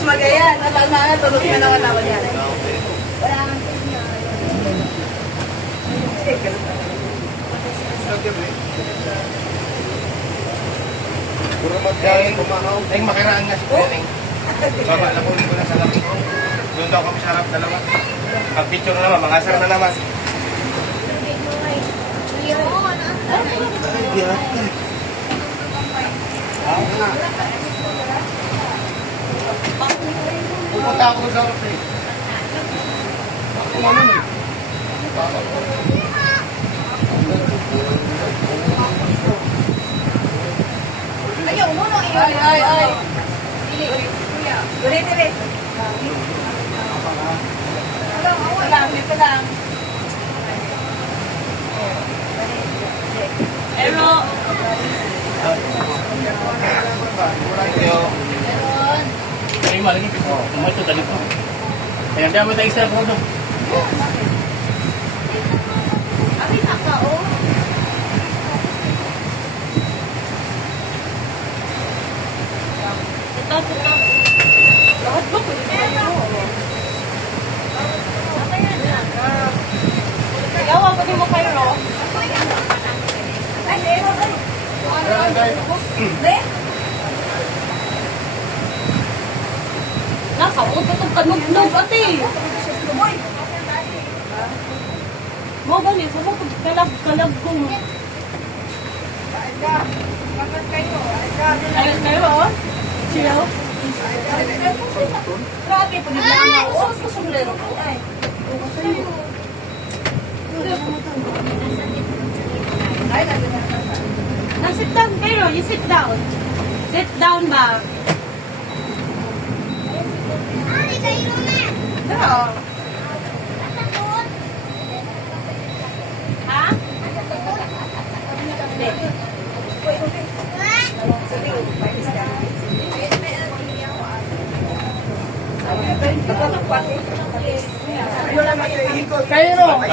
Tapos mag-ayan. Natalma na, tulog na naman ako niya. Wala kang Puro magkain, kumahaw. Ay, makiraan nga si Pering. Baba, nakunin ko na sa lamig. Doon daw kami sa harap dalawa. Pag-picture na naman, mga asar na naman. Pupunta ako sa harap eh. Ako naman eh. Ayaw mo no, ay. Dire. Dito lang. Pero, Ay, malagi ko. Ito tadi ko. Kaya dapat tayo sa photo. ay nakao. Ito. Lahat ba ko? Yawa pa din mo kayo, no? Nakaot ka itong kanugnog, ate. Mo gani, sa mo kalag ko. Ayos kayo, oh. Siyaw. Grabe, pag-iblang ako. Gusto ko lero ko. Sit down kayo, you sit down. Sit down ba? Pero, ha? Kayo.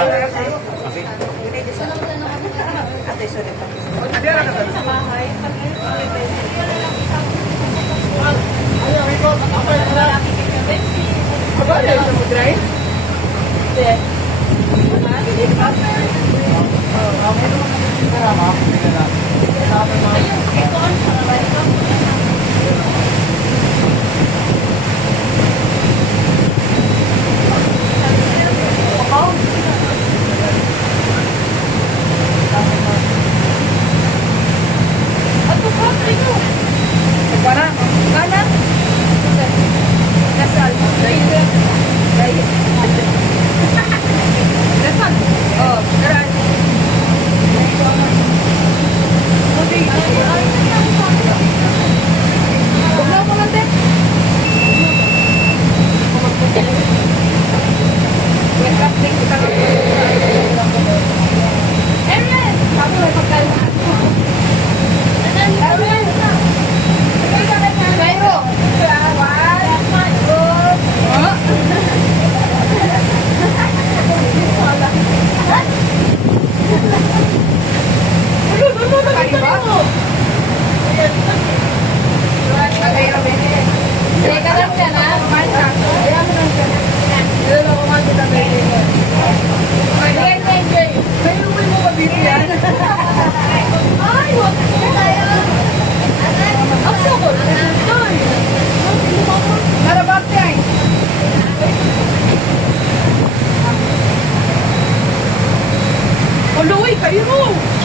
Uluwi kayo!